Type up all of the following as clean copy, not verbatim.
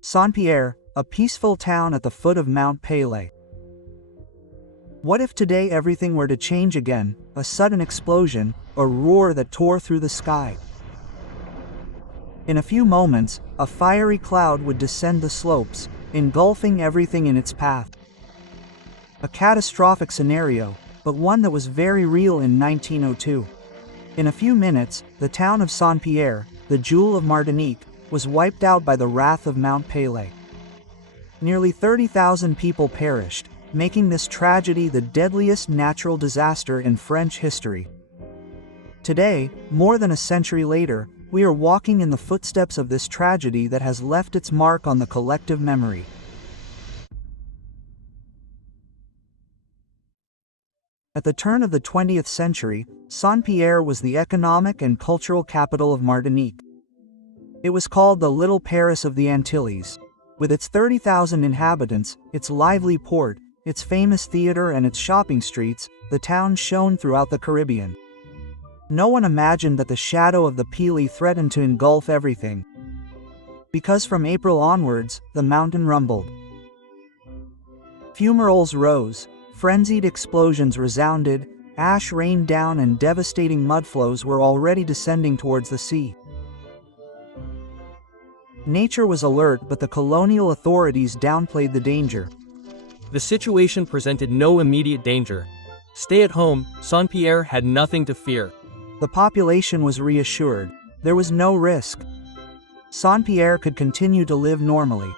Saint-Pierre, a peaceful town at the foot of Mount Pelée. What if today everything were to change again, a sudden explosion, a roar that tore through the sky? In a few moments, a fiery cloud would descend the slopes, engulfing everything in its path. A catastrophic scenario, but one that was very real in 1902. In a few minutes, the town of Saint-Pierre, the jewel of Martinique, was wiped out by the wrath of Mount Pelée. Nearly 30,000 people perished, making this tragedy the deadliest natural disaster in French history. Today, more than a century later, we are walking in the footsteps of this tragedy that has left its mark on the collective memory. At the turn of the 20th century, Saint-Pierre was the economic and cultural capital of Martinique. It was called the Little Paris of the Antilles. With its 30,000 inhabitants, its lively port, its famous theater and its shopping streets, the town shone throughout the Caribbean. No one imagined that the shadow of the Pelée threatened to engulf everything. Because from April onwards, the mountain rumbled. Fumaroles rose, frenzied explosions resounded, ash rained down and devastating mudflows were already descending towards the sea. Nature was alert, but the colonial authorities downplayed the danger. The situation presented no immediate danger. Stay at home, Saint-Pierre had nothing to fear. The population was reassured. There was no risk. Saint-Pierre could continue to live normally.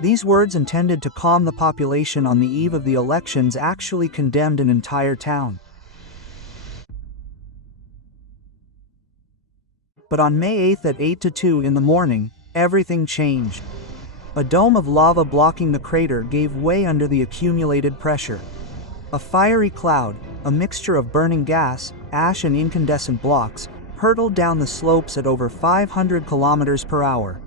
These words intended to calm the population on the eve of the elections actually condemned an entire town. But on May 8th at 8:02 in the morning, everything changed. A dome of lava blocking the crater gave way under the accumulated pressure. A fiery cloud, a mixture of burning gas, ash and incandescent blocks, hurtled down the slopes at over 500 kilometers per hour.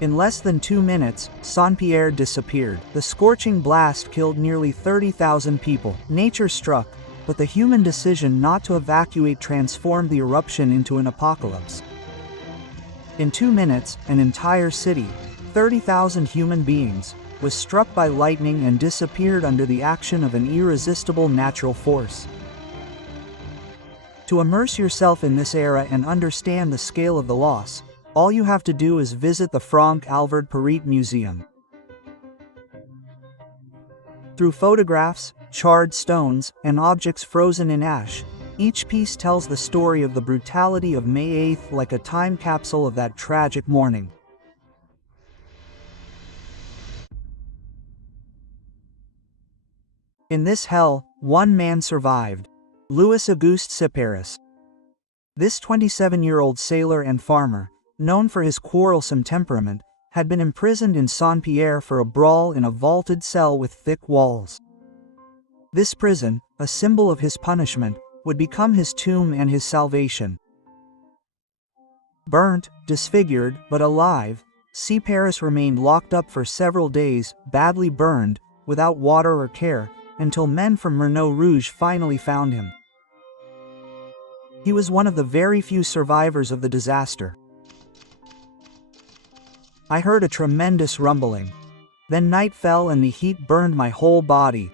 In less than 2 minutes, Saint-Pierre disappeared. The scorching blast killed nearly 30,000 people. Nature struck, but the human decision not to evacuate transformed the eruption into an apocalypse. In 2 minutes, an entire city, 30,000 human beings, was struck by lightning and disappeared under the action of an irresistible natural force. To immerse yourself in this era and understand the scale of the loss, all you have to do is visit the Péret Museum. Through photographs, charred stones, and objects frozen in ash, each piece tells the story of the brutality of May 8th like a time capsule of that tragic morning. In this hell, one man survived. Louis-Auguste Cyparis. This 27-year-old sailor and farmer, known for his quarrelsome temperament, had been imprisoned in Saint-Pierre for a brawl in a vaulted cell with thick walls. This prison, a symbol of his punishment, would become his tomb and his salvation. Burnt, disfigured, but alive, Cyparis remained locked up for several days, badly burned, without water or care, until men from Merneau Rouge finally found him. He was one of the very few survivors of the disaster. I heard a tremendous rumbling. Then night fell and the heat burned my whole body.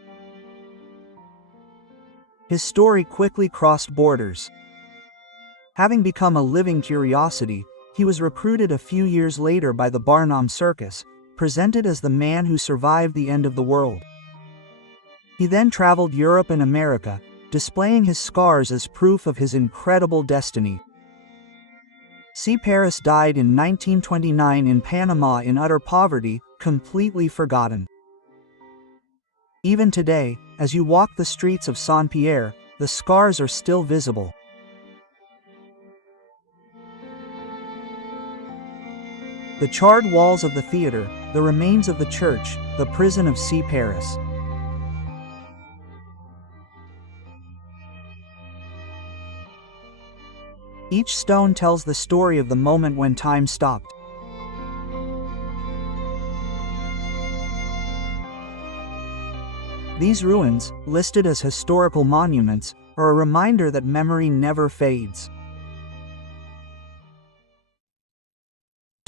His story quickly crossed borders. Having become a living curiosity, he was recruited a few years later by the Barnum Circus, presented as the man who survived the end of the world. He then traveled Europe and America, displaying his scars as proof of his incredible destiny. Cyparis died in 1929 in Panama in utter poverty, completely forgotten. Even today, as you walk the streets of Saint-Pierre, the scars are still visible. The charred walls of the theater, the remains of the church, the prison of Cyparis. Each stone tells the story of the moment when time stopped. These ruins, listed as historical monuments, are a reminder that memory never fades.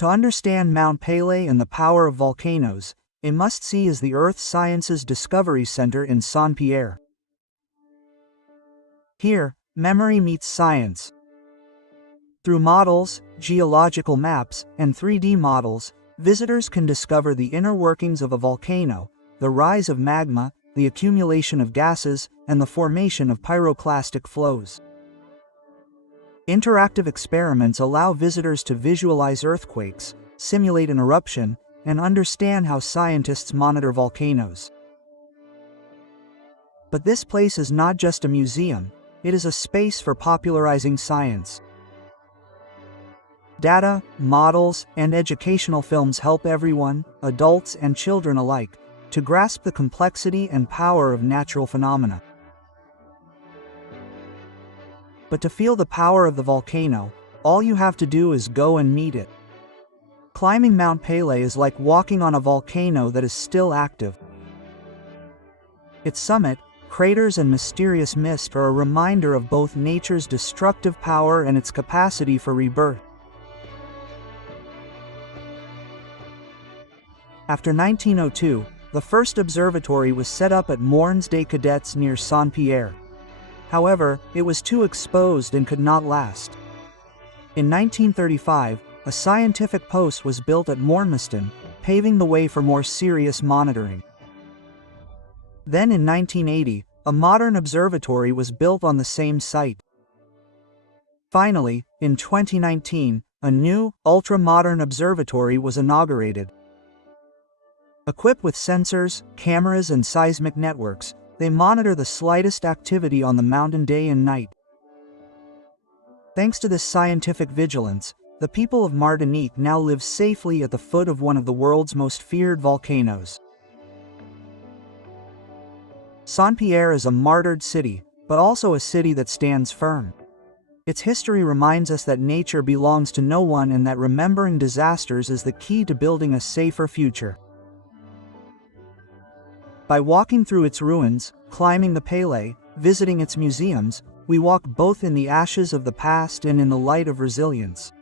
To understand Mount Pelée and the power of volcanoes, a must-see is the Earth Sciences Discovery Center in Saint-Pierre. Here, memory meets science. Through models, geological maps, and 3D models, visitors can discover the inner workings of a volcano, the rise of magma, the accumulation of gases, and the formation of pyroclastic flows. Interactive experiments allow visitors to visualize earthquakes, simulate an eruption, and understand how scientists monitor volcanoes. But this place is not just a museum, it is a space for popularizing science. Data, models, and educational films help everyone, adults and children alike, to grasp the complexity and power of natural phenomena. But to feel the power of the volcano, all you have to do is go and meet it. Climbing Mount Pelée is like walking on a volcano that is still active. Its summit, craters and mysterious mist are a reminder of both nature's destructive power and its capacity for rebirth. After 1902, the first observatory was set up at Mornes des Cadets near Saint-Pierre. However, it was too exposed and could not last. In 1935, a scientific post was built at Morneston, paving the way for more serious monitoring. Then in 1980, a modern observatory was built on the same site. Finally, in 2019, a new, ultra-modern observatory was inaugurated. Equipped with sensors, cameras, and seismic networks, they monitor the slightest activity on the mountain day and night. Thanks to this scientific vigilance, the people of Martinique now live safely at the foot of one of the world's most feared volcanoes. Saint-Pierre is a martyred city, but also a city that stands firm. Its history reminds us that nature belongs to no one and that remembering disasters is the key to building a safer future. By walking through its ruins, climbing the Pelée, visiting its museums, we walk both in the ashes of the past and in the light of resilience.